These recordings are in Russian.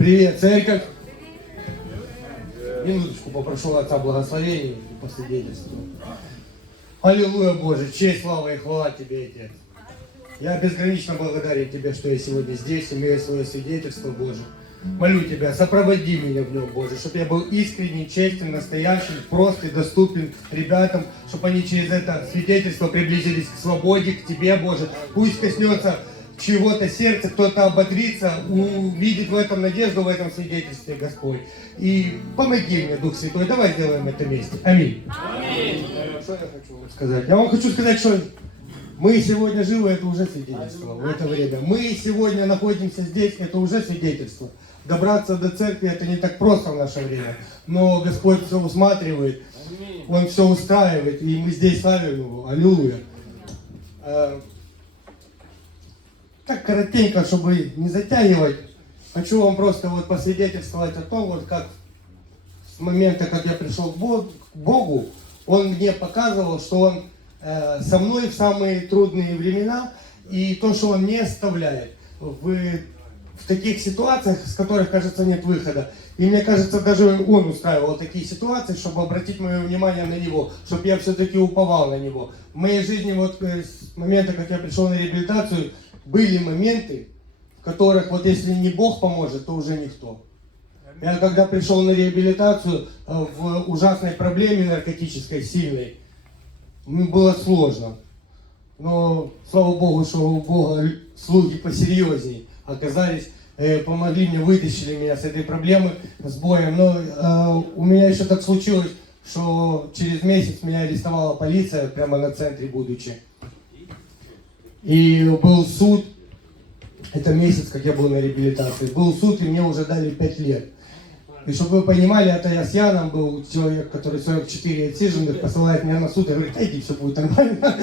Привет, церковь. Минуточку попрошу Отца благословения и по свидетельству. Аллилуйя, Боже, честь, слава и хвала Тебе, Отец. Я безгранично благодарен Тебе, что я сегодня здесь, имею свое свидетельство, Боже. Молю Тебя, сопроводи меня в нем, Боже, чтобы я был искренний, честен, настоящим, прост и доступен ребятам, чтобы они через это свидетельство приблизились к свободе, к Тебе, Боже. Пусть коснется чего-то сердца, кто-то ободрится, увидит в этом надежду, в этом свидетельстве, Господь. И помоги мне, Дух Святой, давай сделаем это вместе. Аминь. Аминь. Что я хочу вам сказать? Я вам хочу сказать, что мы сегодня живы, это уже свидетельство в это время. Мы сегодня находимся здесь, это уже свидетельство. Добраться до церкви это не так просто в наше время. Но Господь все усматривает, Он все устраивает, и мы здесь славим Его. Аллилуйя. Так коротенько, чтобы не затягивать, хочу вам просто вот посвидетельствовать о том, вот как с момента, как я пришел к Богу, Он мне показывал, что Он э, со мной в самые трудные времена, и то, что Он не оставляет в, в таких ситуациях, с которых, кажется, нет выхода. И мне кажется, даже Он устраивал такие ситуации, чтобы обратить мое внимание на Него, чтобы я все-таки уповал на Него. В моей жизни вот э, с момента, как я пришел на реабилитацию, были моменты, в которых вот если не Бог поможет, то уже никто. Я когда пришел на реабилитацию э, в ужасной проблеме наркотической, сильной, мне было сложно. Но слава Богу, что у Бога слуги посерьезней оказались, э, помогли мне, вытащили меня с этой проблемы, с боем. Но э, у меня еще так случилось, что через месяц меня арестовала полиция прямо на центре будучи. И был суд, это месяц, как я был на реабилитации. Был суд, и мне уже дали 5 лет. И чтобы вы понимали, это я с Яном был, человек, который 44 отсиженных, посылает меня на суд и говорит, иди, все будет нормально.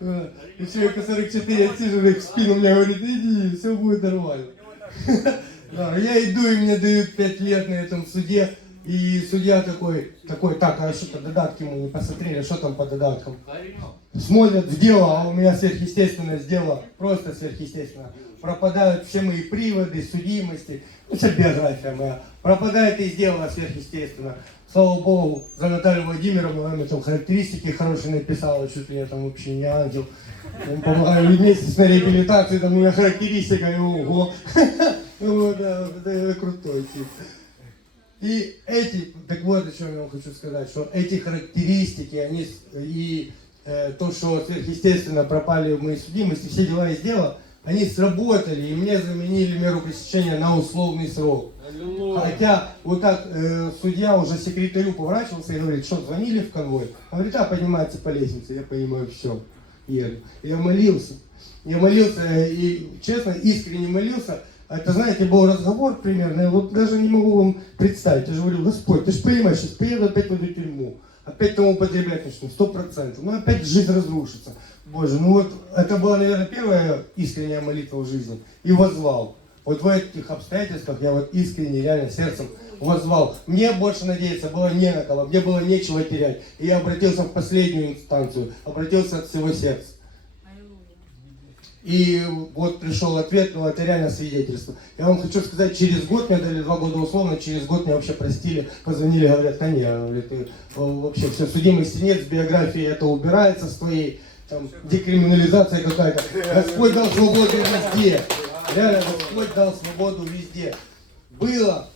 И человек 44 отсиженных в спину мне говорит, иди, все будет нормально. Я иду, и мне дают 5 лет на этом суде. И судья такой, такой, так, а что-то додатки мы не посмотрели, что там по додаткам? Смотрят в дело, а у меня сверхъестественное дело, просто сверхъестественно. Пропадают все мои приводы, судимости, ну, вся биография моя. Пропадает из дела сверхъестественно. Слава Богу, за Наталью Владимировну, она там характеристики хорошие написала, ли я там вообще не ангел. Я помогаю вместе с на реабилитации, там у меня характеристика, и ого. Ну, да, это крутой тип. И эти, так вот чем я вам хочу сказать, что эти характеристики, они и э, то, что сверхъестественно пропали мои судимости, все дела из дела, они сработали, и мне заменили меру пресечения на условный срок. Хотя вот так э, судья уже секретарю поворачивался и говорит, что звонили в конвой? Он говорит, а, поднимается по лестнице, я понимаю, все, еду. Я молился, я молился, э, и честно, искренне молился. Это, знаете, был разговор примерно, я вот даже не могу вам представить. Я же говорю, Господь, ты же понимаешь, сейчас приеду опять в эту тюрьму, опять там употреблять начну, сто процентов, ну опять жизнь разрушится. Боже, ну вот это была, наверное, первая искренняя молитва в жизни. И возвал. Вот в этих обстоятельствах я вот искренне, реально сердцем возвал. Мне больше надеяться было не на кого, мне было нечего терять. И я обратился в последнюю инстанцию, обратился от всего сердца. И вот пришел ответ, ну это реально свидетельство. Я вам хочу сказать, через год мне дали два года условно, через год меня вообще простили, позвонили, говорят, да не, говорит, ты, э, вообще все, судимости нет, с биографии это убирается с твоей, там, декриминализация какая-то. Господь дал свободу везде. Реально, Господь дал свободу везде. Было.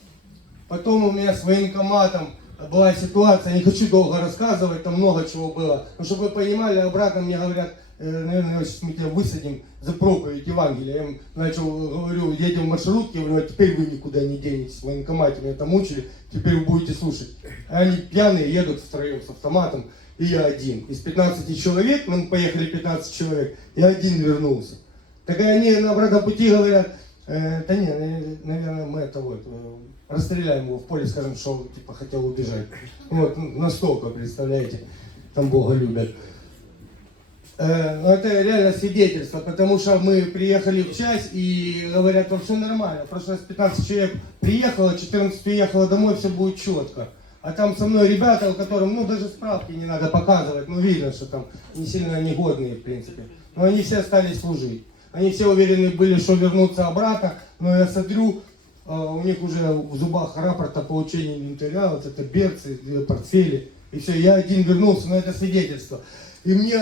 Потом у меня с военкоматом была ситуация, не хочу долго рассказывать, там много чего было. Но чтобы вы понимали, обратно мне говорят, наверное, сейчас мы тебя высадим за проповедь Евангелия. Я им начал, говорю, едем в маршрутке, говорю, а теперь вы никуда не денетесь. В военкомате меня там мучили, теперь вы будете слушать. А они пьяные едут втроем с автоматом, и я один. Из 15 человек, мы поехали 15 человек, я один вернулся. Так они на обратном пути говорят, э, да не, э, наверное, мы это вот, э, расстреляем его в поле, скажем, что типа хотел убежать. Вот, ну, настолько, представляете, там Бога любят. Э, это реально свидетельство, потому что мы приехали в часть и говорят, там все нормально. В прошлый раз 15 человек приехало, 14 уехало домой, все будет четко. А там со мной ребята, у которых, ну, даже справки не надо показывать, ну, видно, что там не сильно негодные, в принципе. Но они все остались служить. Они все уверены были, что вернутся обратно, но я смотрю, э, у них уже в зубах рапорт о получении инвентаря, вот это берцы, э, портфели. И все, я один вернулся, но это свидетельство. И мне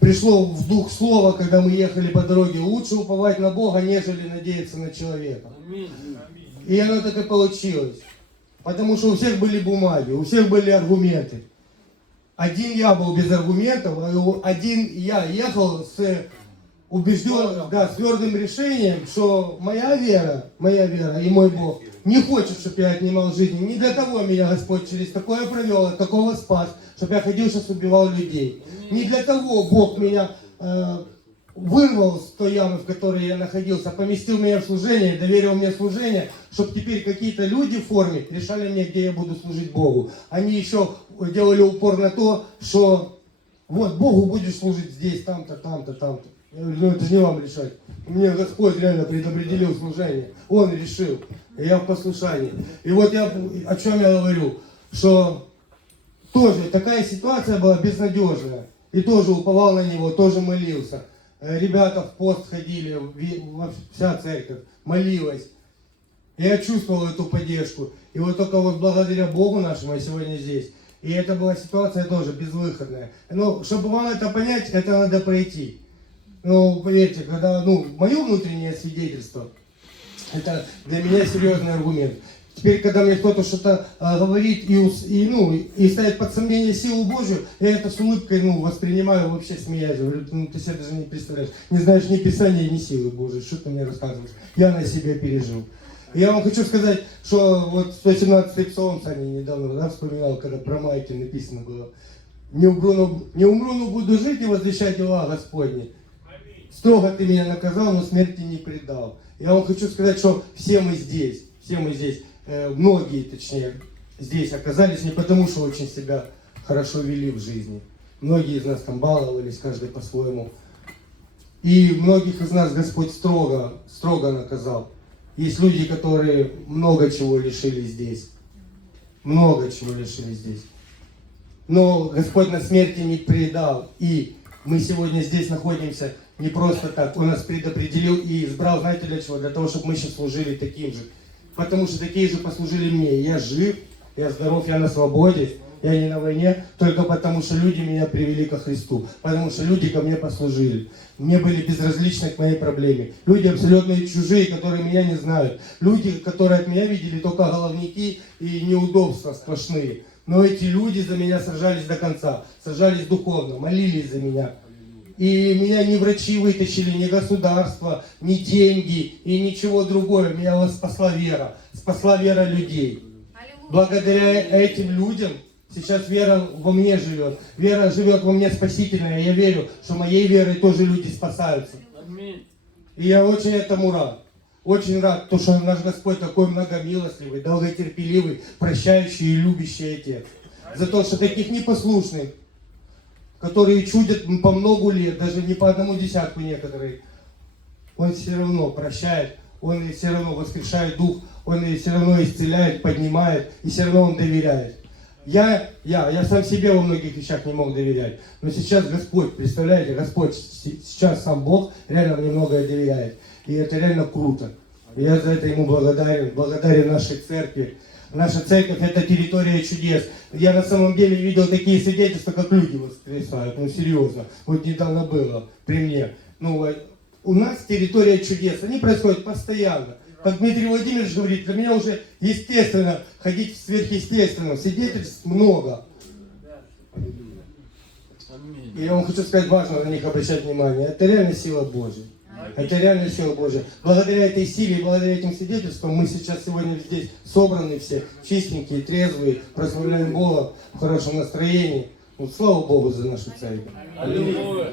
пришло в дух слова, когда мы ехали по дороге, лучше уповать на Бога, нежели надеяться на человека. И оно так и получилось. Потому что у всех были бумаги, у всех были аргументы. Один я был без аргументов, а один я ехал с убежденным, да, с твердым решением, что моя вера, моя вера и мой Бог не хочет, чтобы я отнимал жизни. Не для того меня Господь через такое провел, от такого спас, чтобы я ходил сейчас убивал людей. Не для того Бог меня э, вырвал с той ямы, в которой я находился, поместил меня в служение, доверил мне служение, чтобы теперь какие-то люди в форме решали мне, где я буду служить Богу. Они еще делали упор на то, что вот Богу будешь служить здесь, там-то, там-то, там-то. Я говорю, ну это же не вам решать. Мне Господь реально предопределил служение. Он решил. И я в послушании. И вот я о чем я говорю, что тоже такая ситуация была безнадежная. И тоже уповал на него, тоже молился. Э, Ребята в пост ходили, вся церковь молилась. Я чувствовал эту поддержку. И вот только вот благодаря Богу нашему я сегодня здесь. И это была ситуация тоже безвыходная. Но чтобы вам это понять, это надо пройти. Ну, поверьте, когда, ну, мое внутреннее свидетельство, это для меня серьезный аргумент. Теперь, когда мне кто-то что-то а, говорит и, и, ну, и ставит под сомнение силу Божью, я это с улыбкой ну, воспринимаю, вообще смеясь. Говорю, ну, ты себе даже не представляешь. Не знаешь ни Писания, ни силы Божьей. Что ты мне рассказываешь? Я на себя пережил. Я вам хочу сказать, что вот 117-й псалом Саня недавно да, вспоминал, когда про майки написано было. Не умру, но, не умру, но буду жить и возвещать дела Господни. Строго ты меня наказал, но смерти не предал. Я вам хочу сказать, что все мы здесь, все мы здесь, э, многие точнее, здесь оказались не потому, что очень себя хорошо вели в жизни. Многие из нас там баловались, каждый по-своему. И многих из нас Господь строго, строго наказал. Есть люди, которые много чего лишили здесь. Много чего лишили здесь. Но Господь на смерти не предал. И мы сегодня здесь находимся не просто так. Он нас предопределил и избрал, знаете для чего? Для того, чтобы мы сейчас служили таким же. Потому что такие же послужили мне. Я жив, я здоров, я на свободе, я не на войне, только потому что люди меня привели ко Христу. Потому что люди ко мне послужили. Мне были безразличны к моей проблеме. Люди абсолютно чужие, которые меня не знают. Люди, которые от меня видели только головники и неудобства сплошные. Но эти люди за меня сражались до конца, сражались духовно, молились за меня. И меня ни врачи вытащили, ни государство, ни деньги и ничего другое. Меня спасла вера, спасла вера людей. Благодаря этим людям сейчас вера во мне живет. Вера живет во мне спасительная. Я верю, что моей верой тоже люди спасаются. И я очень этому рад. Очень рад, то, что наш Господь такой многомилостливый, долготерпеливый, прощающий и любящий Отец. За то, что таких непослушных, которые чудят по многу лет, даже не по одному десятку некоторые, Он все равно прощает, Он и все равно воскрешает дух, Он и все равно исцеляет, поднимает, и все равно Он доверяет. Я, я, я сам себе во многих вещах не мог доверять. Но сейчас Господь, представляете, Господь, сейчас сам Бог реально мне многое доверяет. И это реально круто. Я за это ему благодарен, благодарен нашей церкви. Наша церковь это территория чудес. Я на самом деле видел такие свидетельства, как люди воскресают. Ну серьезно. Вот недавно было при мне. Ну, у нас территория чудес. Они происходят постоянно. Как Дмитрий Владимирович говорит, для меня уже естественно ходить в сверхъестественном. Свидетельств много. И я вам хочу сказать, важно на них обращать внимание. Это реально сила Божья. Это реально сила Божья. Благодаря этой силе и благодаря этим свидетельствам мы сейчас сегодня здесь собраны все, чистенькие, трезвые, прославляем Бога в хорошем настроении. Вот слава Богу за нашу церковь. Аллилуйя.